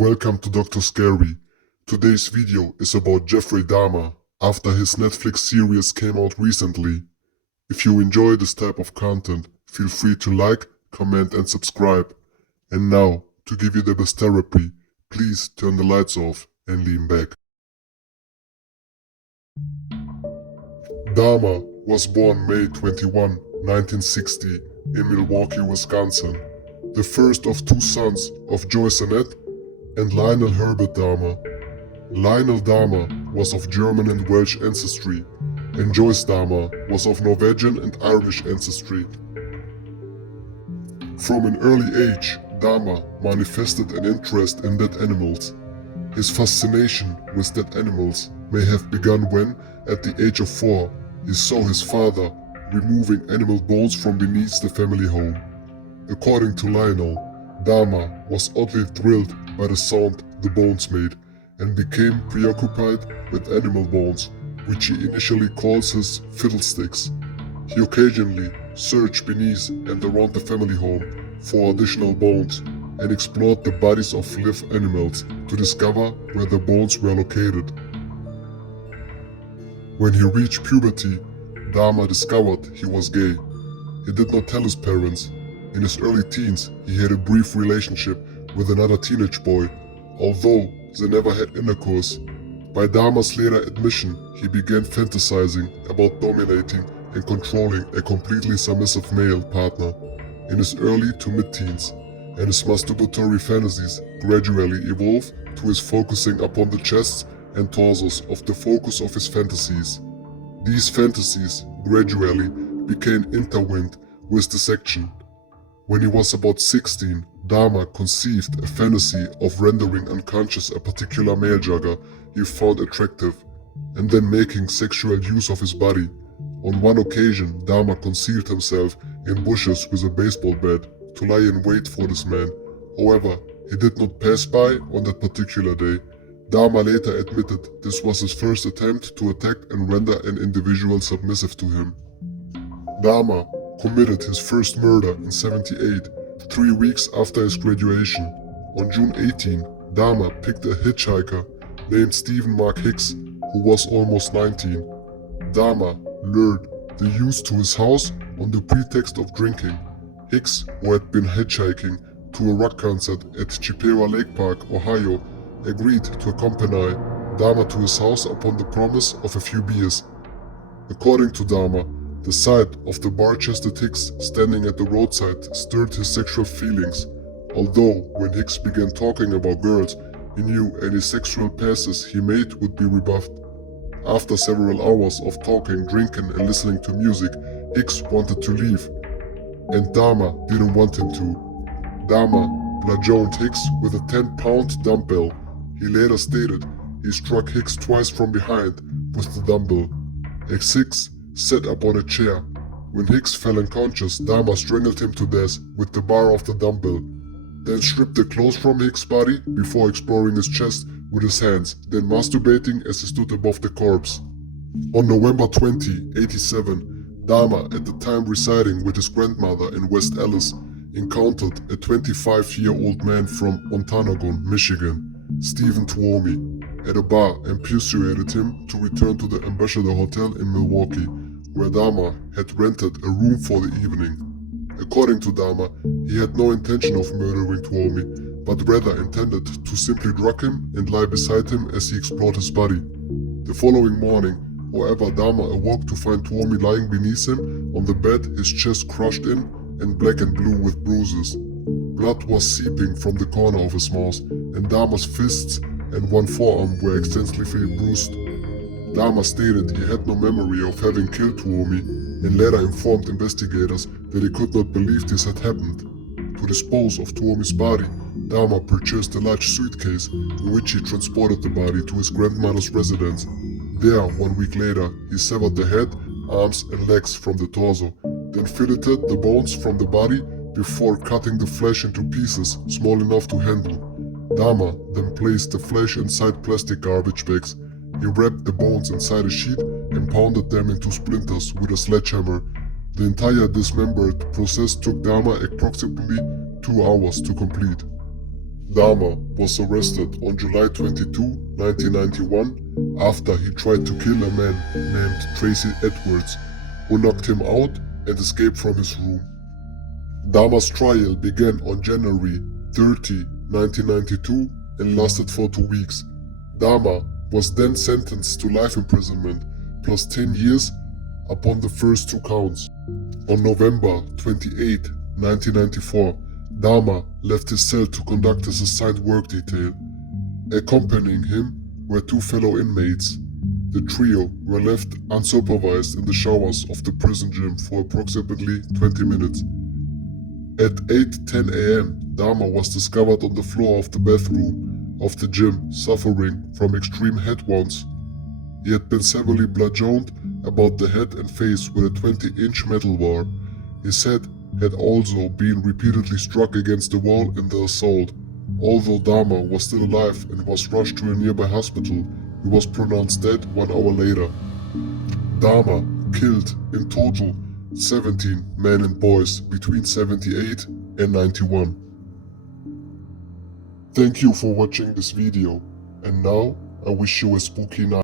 welcome to Dr. Scary. Today's video is about Jeffrey Dahmer after his Netflix series came out recently. If you enjoy this type of content, feel free to like, comment and subscribe. And now, to give you the best therapy, please turn the lights off and lean back. Dahmer was born May 21, 1960 in Milwaukee, Wisconsin, the first of two sons of Joyce Annette and Lionel Herbert Dahmer. Lionel Dahmer was of German and Welsh ancestry, and Joyce Dahmer was of Norwegian and Irish ancestry. From an early age, Dahmer manifested an interest in dead animals. His fascination with dead animals may have begun when, at the age of 4, he saw his father removing animal bones from beneath the family home. According to Lionel, Dahmer was oddly thrilled by the sound the bones made and became preoccupied with animal bones, which he initially calls his fiddlesticks. He occasionally searched beneath and around the family home for additional bones and explored the bodies of live animals to discover where the bones were located. When he reached puberty, Dahmer discovered he was gay. He did not tell his parents. In his early teens, he had a brief relationship with another teenage boy, although they never had intercourse. By Dahmer's later admission, he began fantasizing about dominating and controlling a completely submissive male partner in his early to mid-teens, and his masturbatory fantasies gradually evolved to his focusing upon the chests and torsos of the focus of his fantasies. These fantasies gradually became intertwined with dissection. When he was about 16, Dahmer conceived a fantasy of rendering unconscious a particular male jogger he found attractive, and then making sexual use of his body. On one occasion, Dahmer concealed himself in bushes with a baseball bat to lie in wait for this man. However, he did not pass by on that particular day. Dahmer later admitted this was his first attempt to attack and render an individual submissive to him. Dahmer committed his first murder in '78, 3 weeks after his graduation. On June 18, Dahmer picked a hitchhiker named Stephen Mark Hicks, who was almost 19. Dahmer lured the youth to his house on the pretext of drinking. Hicks, who had been hitchhiking to a rock concert at Chippewa Lake Park, Ohio, agreed to accompany Dahmer to his house upon the promise of a few beers. According to Dahmer, the sight of the bar-chested Hicks standing at the roadside stirred his sexual feelings, although when Hicks began talking about girls, he knew any sexual passes he made would be rebuffed. After several hours of talking, drinking and listening to music, Hicks wanted to leave, and Dahmer didn't want him to. Dahmer bludgeoned Hicks with a 10-pound dumbbell. He later stated he struck Hicks twice from behind with the dumbbell. As Hicks sat up on a chair. When Hicks fell unconscious, Dahmer strangled him to death with the bar of the dumbbell, then stripped the clothes from Hicks' body before exploring his chest with his hands, then masturbating as he stood above the corpse. On November 20, '87, Dahmer, at the time residing with his grandmother in West Allis, encountered a 25-year-old man from Ontonagon, Michigan, Stephen Tuomi, at a bar and persuaded him to return to the Ambassador Hotel in Milwaukee, where Dahmer had rented a room for the evening. According to Dahmer, he had no intention of murdering Tuomi, but rather intended to simply drug him and lie beside him as he explored his body. The following morning, however, Dahmer awoke to find Tuomi lying beneath him on the bed, his chest crushed in and black and blue with bruises. Blood was seeping from the corner of his mouth, and Dahmer's fists and one forearm were extensively bruised. Dahmer stated he had no memory of having killed Tuomi and later informed investigators that he could not believe this had happened. To dispose of Tuomi's body, Dahmer purchased a large suitcase in which he transported the body to his grandmother's residence. There, 1 week later, he severed the head, arms and legs from the torso, then filleted the bones from the body before cutting the flesh into pieces small enough to handle. Dahmer then placed the flesh inside plastic garbage bags. He wrapped the bones inside a sheet and pounded them into splinters with a sledgehammer. The entire dismembered process took Dahmer approximately 2 hours to complete. Dahmer was arrested on July 22, 1991, after he tried to kill a man named Tracy Edwards, who knocked him out and escaped from his room. Dahmer's trial began on January 30, 1992 and lasted for 2 weeks. Dahmer was then sentenced to life imprisonment plus 10 years upon the first 2 counts. On November 28, 1994, Dahmer left his cell to conduct his assigned work detail. Accompanying him were 2 fellow inmates. The trio were left unsupervised in the showers of the prison gym for approximately 20 minutes. At 8:10 a.m., Dahmer was discovered on the floor of the bathroom of the gym, suffering from extreme head wounds. He had been severely bludgeoned about the head and face with a 20-inch metal bar. His head had also been repeatedly struck against the wall in the assault. Although Dahmer was still alive and was rushed to a nearby hospital, he was pronounced dead 1 hour later. Dahmer killed in total 17 men and boys between 78 and 91. Thank you for watching this video, and now I wish you a spooky night.